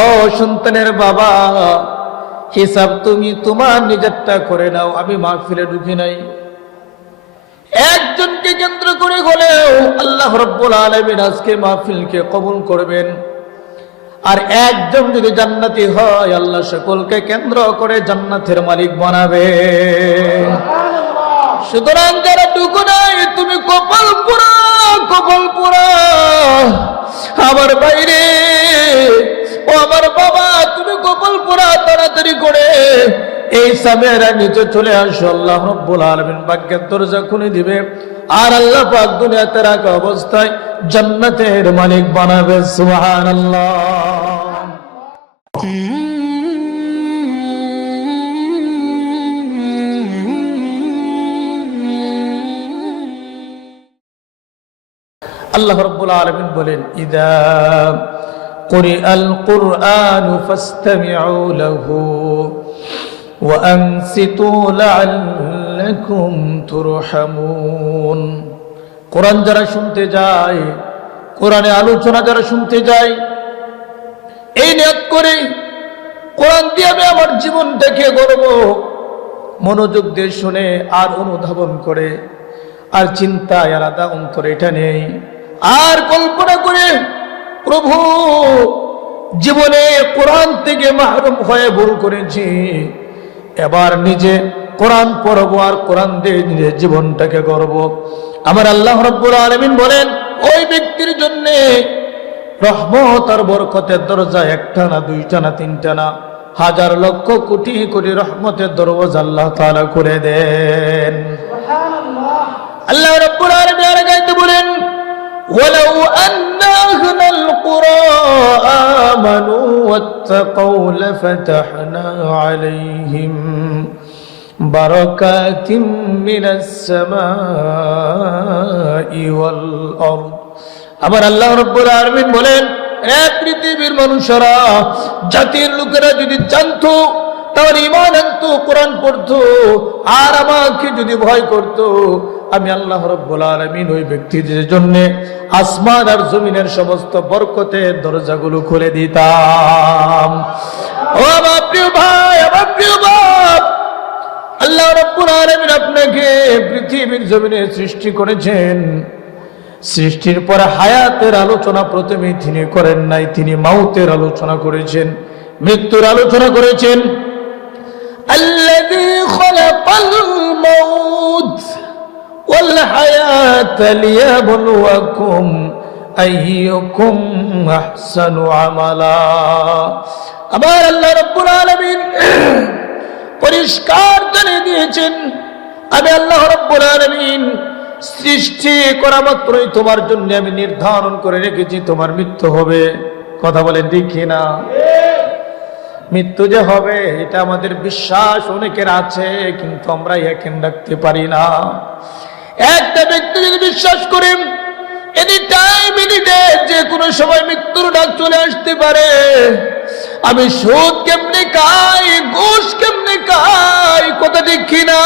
ও সন্তানের বাবা, হিসাব তুমি তোমার নিজেরটা করে নাও, আমি মাহফিলে ঢুকি নাই। একজনকে কেন্দ্র করে হলেও আল্লাহ রাব্বুল আলামিন আজকে মাহফিলকে কবুল করবেন। আর একজন যদি জান্নাতি হয়, আল্লাহ সকলকে কেন্দ্র করে জান্নাতের মালিক বানাবে। সুতরাং যারা ঢুকো নাই, তুমি কপাল পুরা, কপাল পুরা। আমার বাইরে, ও আমার বাবা, তুমি কপাল পুরা, তাড়াতাড়ি করে এই সামেরা নিচে চলে আসো। আল্লাহ রাব্বুল আলামিন ভাগ্যের দরজা খুলে দিবে, আর আল্লাহ পাক দুনিয়াতে রাখা অবস্থায় জান্নাতের মালিক বানাবে। সুবহানাল্লাহ। আল্লাহ রাব্বুল আলামিন বলেন, ইদা কুরিআল কুরআনু ফাসতামিউ লাহু ওয়া আনসিতু লাআল্লাকুম তুরহামুন। কোরআন যারা শুনতে যায়, কোরআনে আলোচনা যারা শুনতে যায়, এই নিয়ত করে কোরআন দিয়ে আমি আমার জীবনটাকে গড়ব, মনোযোগ দিয়ে শুনে আর অনুধাবন করে, আর চিন্তায় আলাদা অন্তরে এটা নেই, আর কল্পনা করে প্রভু জীবনে কোরআন থেকে মাহরুম হয়ে ভুল করেছি, এবার নিজে কোরআন পড়বো আর কোরআন দিয়ে নিজের জীবনটাকে গড়ব। আমার আল্লাহ রাব্বুল আলামিন বলেন, ওই ব্যক্তির জন্য রহমত আর বরকতের দরজা একটা না, দুইটা না, তিনটা না, হাজার লক্ষ কোটি কোটি রহমতের দরজা আল্লাহ তাআলা করে দেন। আল্লাহ রাব্বুল আলামিন আর গাইতে বলেন, ওয়ালাউ আন্না আহলাল কুরা আমানু ওয়াত্তাকাউ লাফাতাহনা আলাইহিম বারাকাতিম মিনাস সামাই ওয়াল আরদ। আমার আল্লাহ রাব্বুল আলামিন বলেন, এক পৃথিবীর মানুষেরা, জাতির লোকেরা যদি জানতো, তাহলে ঈমান আনতো, কোরআন পড়তো, আর আমাকে যদি ভয় করতো, আমি আল্লাহ রাব্বুল আলামিন ওই ব্যক্তিদের জন্য আসমান আর জমিনের সমস্ত বরকতের দরজাগুলো খুলে দিতাম। ও আমার প্রিয় ভাই, আমার প্রিয় বাপ, আল্লাহ রাব্বুল আলামিন আপনাকে পৃথিবীর জমিনে সৃষ্টি করেছেন। সৃষ্টির পরে হায়াতের আলোচনা প্রথমে তিনি করেন নাই, তিনি মাউতের আলোচনা করেছেন, মৃত্যুর আলোচনা করেছেন। আল্লাযী খালাকাল মাউত ওয়াল হায়াতা লিয়াবলুয়াকুম আইয়ুকুম আহসানু আমালা। আমার আল্লাহ রাব্বুল আলামিন পরিষ্কার জানিয়ে দিয়েছেন, আমি আল্লাহ রাব্বুল আলামিন সৃষ্টি করা মাত্রই তোমার জন্য আমি নির্ধারণ করে রেখেছি তোমার মৃত্যু হবে। কথা বলেন ঠিক কিনা? মৃত্যু যে হবে এটা আমাদের বিশ্বাস অনেকের আছে, কিন্তু আমরা ইয়াকিন রাখতে পারি না। একটা ব্যক্তি যদি বিশ্বাস করেন এনি টাইম এনি ডে যে কোনো সময় মৃত্যুর ডাক চলে আসতে পারে, আমি সুদ কেমনে খাই, ঘুষ কেমনে খাই, কথা ঠিক কিনা?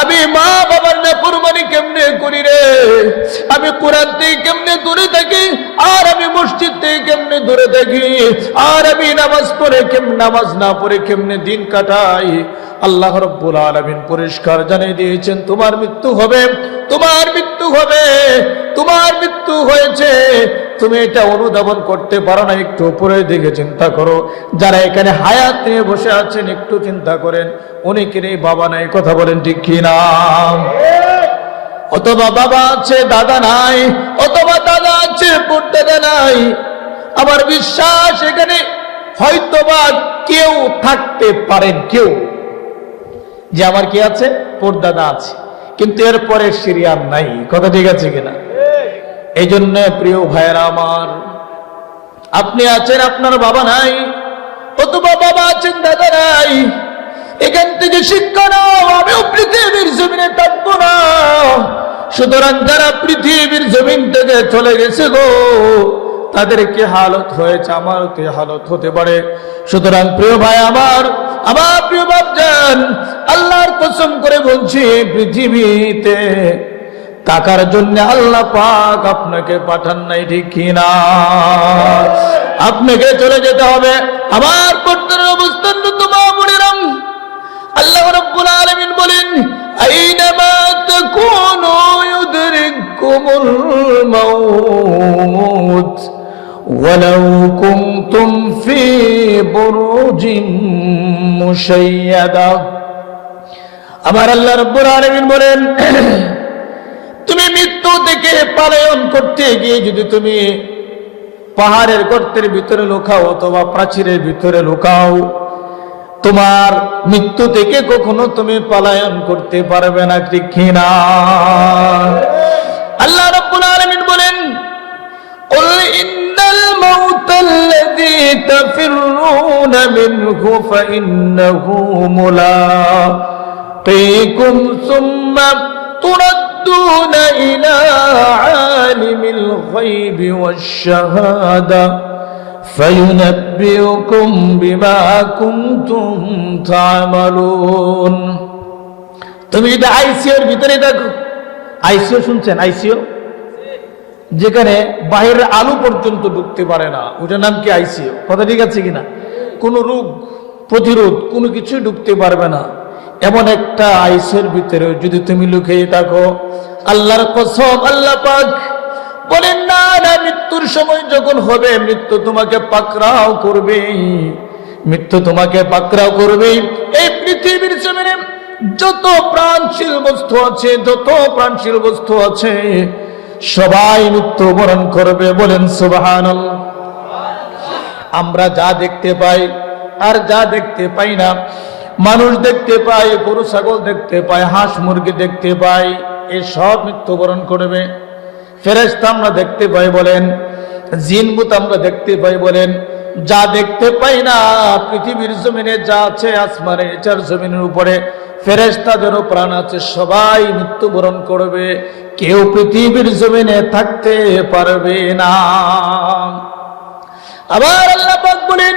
আমি মা বাবার নাফরমানি কেমনে করি রে, আমি কোরআন থেকে কেমনে দূরে থাকি, আর আমি মসজিদ থেকে কেমনে দূরে থাকি, আর আমি নামাজ পড়ে নামাজ না পড়ে কেমনে দিন কাটাই। আল্লাহ রাব্বুল আলামিন পরিষ্কার জানিয়ে দিয়েছেন, তোমার মৃত্যু হবে, তোমার মৃত্যু হবে, তোমার মৃত্যু হয়েছে। তুমি এটা অনুধাবন করতে পারো না, একটু উপরের দিকে চিন্তা করো। যারা এখানে হায়াত নিয়ে বসে আছেন একটু চিন্তা করেন, অনেকেরই বাবা নাই, কথা বলেন ঠিক কিনা? অথবা বাবা আছে দাদা নাই, অথবা দাদা আছে পড়দাদা নাই। আমার বিশ্বাস এখানে হয়তোবা কেউ থাকতে পারেন, কেউ যে আমার কি আছে, পড়দাদা আছে, কিন্তু এরপরে সিরিয়াল নাই, কথা ঠিক আছে কিনা? এই জন্য প্রিয় ভাইয়েরা আমার, আপনি আছেন আপনার বাবা নাই, অথবা বাবা আছেন দাদা নাই, এখান থেকে শিক্ষা নাও, আমিও পৃথিবীর জমিনে থাকবো না। সুতরাং যারা পৃথিবীর জমিন থেকে চলে গেছে গো, তাদের কি হালত হয়েছে, আমারও কি হালত হতে পারে। সুতরাং প্রিয় ভাই আমার প্রিয় বাপজান, আল্লাহর কসম করে বলছি, পৃথিবীতে টাকার জন্য আল্লাহ পাক আপনাকে পাঠান নাই, ঠিক কিনা? আপনাকে চলে যেতে হবে। আমার বর্তমান অবস্থান তো মা বোনেরাম, আল্লাহ রাব্বুল আলামিন বলেন আইনামা তাকুনু ইউদরিকুমুল মাউত ওয়ালাউ কুনতুম ফি বুরুজিন মুশাইয়াদা। আমার আল্লাহ রাব্বুল আলামিন বলেন তুমি মৃত্যু থেকে পলায়ন করতে গিয়ে যদি তুমি পাহাড়ের গর্তের ভিতরে লুকাও অথবা প্রাচীরের ভিতরে লুকাও, তোমার মৃত্যু থেকে কখনো তুমি পলায়ন করতে পারবে না, ঠিক কিনা? আল্লাহ রাব্বুল আলামিন বলেন কুল ইন্নাল মাউতাল্লাযী তাফিররুনা মিনহু ফাইন্নাহু মুলাকীকুম সুম্মা তুরাদ্দুনা ইলা আলিমিল গায়বি ওয়াশ-শাহাদা فَيُنَبِّئُكُم بِمَا كُنتُمْ تَعْمَلُونَ। তুমি যদি আইসিইউর ভিতরে থাকো, আইসিইউ শুনছেন? আইসিইউ যেখানে বাহিরের আলো পর্যন্ত ঢুকতে পারে না, ওটার নাম কি? আইসিইউ। কথা ঠিক আছে কিনা? কোনো রোগ প্রতিরোধ কোনো কিছু ঢুকতে পারবে না, এমন একটা আইসিইউর ভিতরে যদি তুমি লুকিয়ে থাকো, আল্লাহর কসম আল্লাহ পাক বলেন না না, মৃত্যুর সময় যখন হবে মৃত্যু তোমাকে পাকড়াও করবে, মৃত্যু তোমাকে পাকড়াও করবে। এই পৃথিবীর জমিনে যত প্রাণশীল বস্তু আছে, যত প্রাণশীল বস্তু আছে সবাই মৃত্যুবরণ করবে। বলেন সুবহানাল্লাহ। আমরা যা দেখতে পাই আর যা দেখতে পাই না, মানুষ দেখতে পাই, গরু ছাগল দেখতে পাই, হাঁস মুরগি দেখতে পাই, এই সব মৃত্যুবরণ করবে। ফেরেশতা আমরা দেখতে পাই বলেন, জিন ভূত আমরা দেখতে পাই বলেন, যা দেখতে পাই না পৃথিবীর জমিনে যা আছে, আসমানের নিচের জমিনের উপরে ফেরেশতাদেরও প্রাণ আছে, সবাই মৃত্যুবরণ করবে, কেউ পৃথিবীর জমিনে থাকতে পারবে না। আবার আল্লাহ পাক বলেন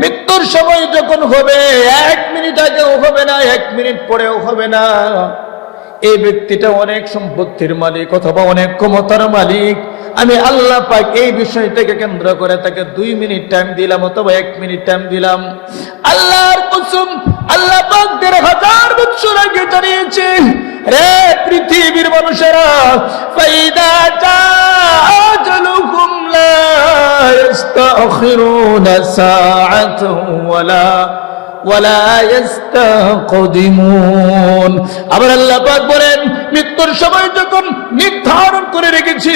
মৃত্যুর সময় যখন হবে, 1 মিনিট আগেও হবে না, 1 মিনিট পরেও হবে না। এই ব্যক্তিটা অনেক সম্পত্তির মালিক অথবা অনেক ক্ষমতার মালিক, আমি আল্লাহ পাক এই বিষয়টাকে কেন্দ্র করে তাকে 2 মিনিট টাইম দিলাম অথবা 1 মিনিট টাইম দিলাম। আল্লাহর কসম আল্লাহ পাক 1000 বছর আগে জানিয়েছে, রে পৃথিবীর মানুষেরা, ফাইদা আজালুকুম লা ইস্তাখিরুনা সাআতান ওয়ালা ইস্তাকদিমুন। আবার আল্লাহ পাক বলেন মৃত্যুর সময় যখন নির্ধারণ করে রেখেছি,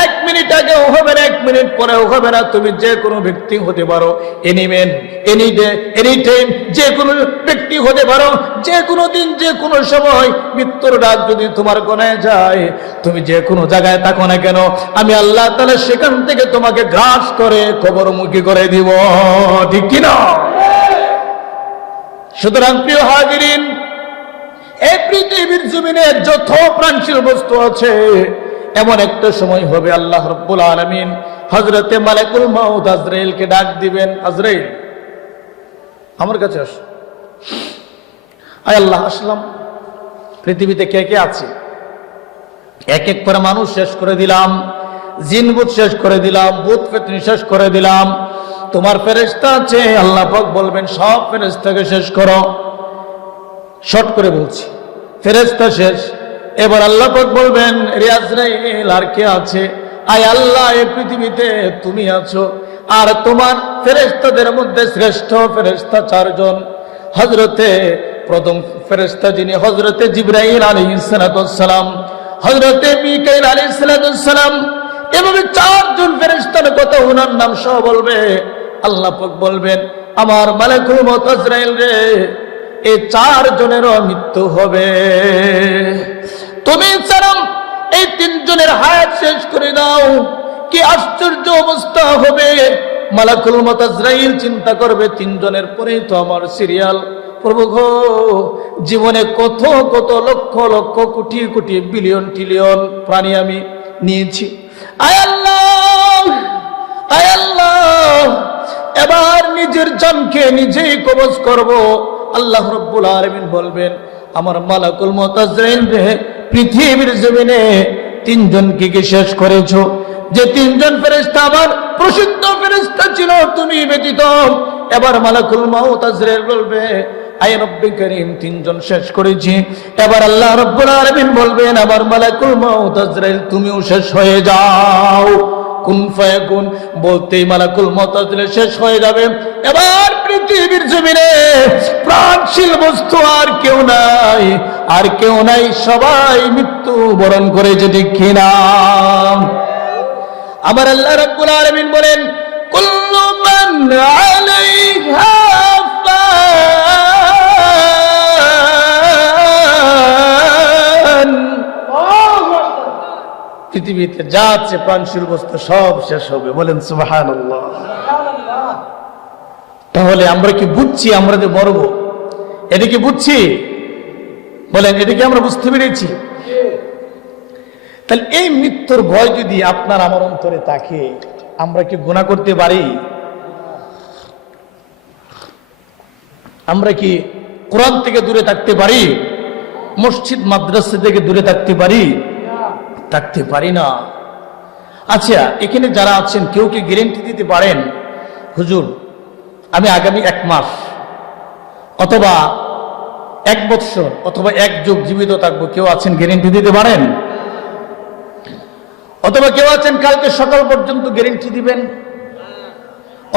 1 মিনিট আগেও হবে না, 1 মিনিট পরেও হবে না। তুমি যে কোনো ব্যক্তি হতে পারো, এনিম্যান, এনি ডে, এনি টাইম, যে কোনো ব্যক্তি হতে পারো, যে কোনো দিন, যে কোনো সময় মৃত্যুর ডাক যদি তোমার গলায় যায়, তুমি যে কোনো জায়গায় থাকো না কেন, আমি আল্লাহ তাআলা সেখান থেকে তোমাকে গ্রাস করে কবরমুখী করে দিব, ঠিক কিনা? সুতরাং প্রিয় হাজিরিন, এই পৃথিবীর জমিনে যত প্রাণশীল বস্তু আছে, এমন একটা সময় হবে আল্লাহ রাব্বুল আলামিন হযরতে মালাকুল মাউত আজরাইলকে ডাক দিবেন, আজরাইল আমার কাছে আস। আয় আল্লাহ, আসলাম। পৃথিবীতে কে কে আছে? এক এক করে মানুষ শেষ করে দিলাম, জিন ভূত শেষ করে দিলাম, ভূত পেত্নী শেষ করে দিলাম। তোমার ফেরেশতা আছে, আল্লাহ পাক বলবেন সব ফেরেশতাকে শেষ করো। শর্ট করে বলছি, ফেরেশতা শেষ। এবার আল্লাহ পাক বলবেন, রে আজরাইল আর কে আছে? আয় আল্লাহ, এই পৃথিবীতে তুমি আছো, আর তোমার ফেরেশতাদের মধ্যে শ্রেষ্ঠ ফেরেশতা 4 জন। হযরতে প্রথম ফেরেশতা যিনি হযরতে জিবরাইল আলাইহিস সালাম, হযরতে মিকাইল আলাইহিস সালাম, এভাবে 4 জন ফেরেশতার কথা ওনার নাম সহ বলবে। আল্লাহ পাক বলবেন, আমার মালাকুল মউত আজরাইল রে, এই 4 জনেরও মৃত্যু হবে, তুমি সালাম এই 3 জনের হায়াত শেষ করে দাও। কি আশ্চর্য অবস্থা হবে! মালাকুল মউত আজরাইল চিন্তা করবে, 3 জনের পরেই তো আমার সিরিয়াল। প্রভু গো, জীবনে কত কত লক্ষ লক্ষ কোটি কোটি বিলিয়ন ট্রিলিয়ন প্রাণী আমি নিয়েছি। আয় আল্লাহ, আয় আল্লাহ, এবার নিজের জানকে নিজেই কবজ করব। আল্লাহ রাব্বুল আলামিন বলবেন, আমার মালাকুল মউত আজরাইল রে, পৃথিবীর জমিনে 3 জনকে কি শেষ করেছো? যে 3 জন ফেরেশতা আমার প্রসিদ্ধ ফেরেশতা ফেরেশতা ছিল তুমি ব্যতীত। এবার মালাকুল মউত আজরাইল বলবে আয় রব্বে করিম, তিনজন শেষ করেছি। এবার আল্লাহ রাব্বুল আলামিন বলবেন আবার মালাকুল মউত আজরাইল তুমিও শেষ হয়ে যাও। কুন ফায়াকুন বলতেই মালাকুল মউত আজরাইল শেষ হয়ে যাবে। এবার পৃথিবীর জমিনে প্রাণশীল বস্তু আর কেউ নাই, আর কেউ নাই, সবাই মৃত্যু বরণ করেছে, ঠিক কিনা? আবার আল্লাহ রাব্বুল আলামিন বলেন কুল্লু মান আলাইহা ফান, পৃথিবীতে যা আছে প্রাণশীল বস্তু সব শেষ হবে। বলেন সুবহানাল্লাহ। তাহলে আমরা কি বুঝছি আমরা যে মরব? এটা কি বুঝছি? বলেন এটা কি আমরা বুঝতে পেরেছি? তাহলে এই মৃত্যুর ভয় যদি আপনার আমার অন্তরে থাকে, আমরা কি গুনাহ করতে পারি? আমরা কি কোরআন থেকে দূরে থাকতে পারি? মসজিদ মাদ্রাসা থেকে দূরে থাকতে পারি? থাকতে পারি না। আচ্ছা, এখানে যারা আছেন কেউ কি গ্যারান্টি দিতে পারেন হুজুর আমি আগামী 1 মাস অথবা 1 বৎসর অথবা 1 যুগ জীবিত থাকবো? কেউ আছেন গ্যারান্টি দিতে পারেন? অথবা কেউ আছেন কালকে সকাল পর্যন্ত গ্যারান্টি দিবেন?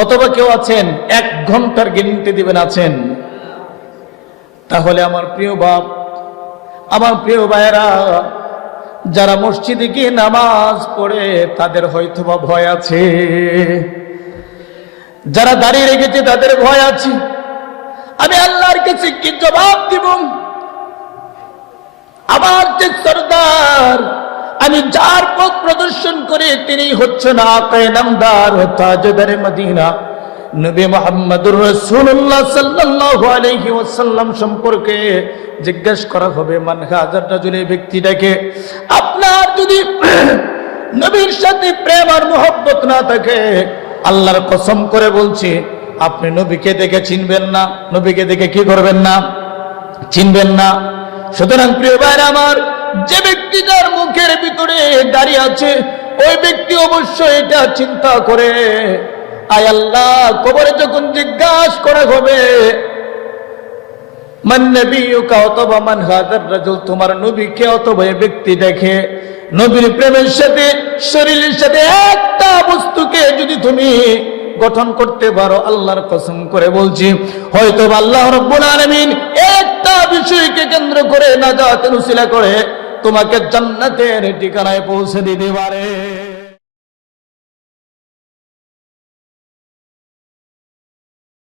অথবা কেউ আছেন 1 ঘন্টার গ্যারান্টি দিবেন? আছেন? তাহলে আমার প্রিয় বাপ, আমার প্রিয় ভাইয়েরা, যারা মসজিদে গিয়ে নামাজ পড়ে তাদের হয়তোবা ভয় আছে, যারা দাঁড়িয়ে রেখেছে তাদের ভয় আছে। আমি আল্লাহর কাছে কি জবাব দিব? আমার যে সরদার, আমি যার পথ প্রদর্শন করে তিনি হচ্ছেন আকায়ে নামদার ও তাজদারে মদিনা নবী মুহাম্মদুর রাসূলুল্লাহ সাল্লাল্লাহু আলাইহি ওয়াসাল্লাম সম্পর্কে জিজ্ঞেস করা হবে মান হাজার রাজুল, ব্যক্তিটাকে। আপনার যদি নবীর সাথে প্রেম আর মহব্বত না থাকে, আল্লাহর কসম করে বলছি আপনি নবীকে দেখে চিনবেন না, নবীকে দেখে কি করবেন না? চিনবেন না। সুতরাং প্রিয় ভাইরা আমার, যে ব্যক্তিটার মুখের ভিতরে দাঁড়িয়ে আছে ওই ব্যক্তি অবশ্যই এটা চিন্তা করে, আয় আল্লাহ কবরে যখন জিজ্ঞাসা করা হবে মান নবিয়ুকা অথবা মান হাযার রাজুল, তোমার নবী কে অথবা এই ব্যক্তি দেখে, নবীর প্রেমের সাথে শরীরের সাথে একটা বস্তুকে যদি তুমি গঠন করতে পারো, আল্লাহর কসম করে বলছি হয়তো আল্লাহ রাব্বুল আলামিন একটা বিষয়কে কেন্দ্র করে নাজাতের উসিলা করে তোমাকে জান্নাতের ঠিকানায় পৌঁছে দিতে পারে।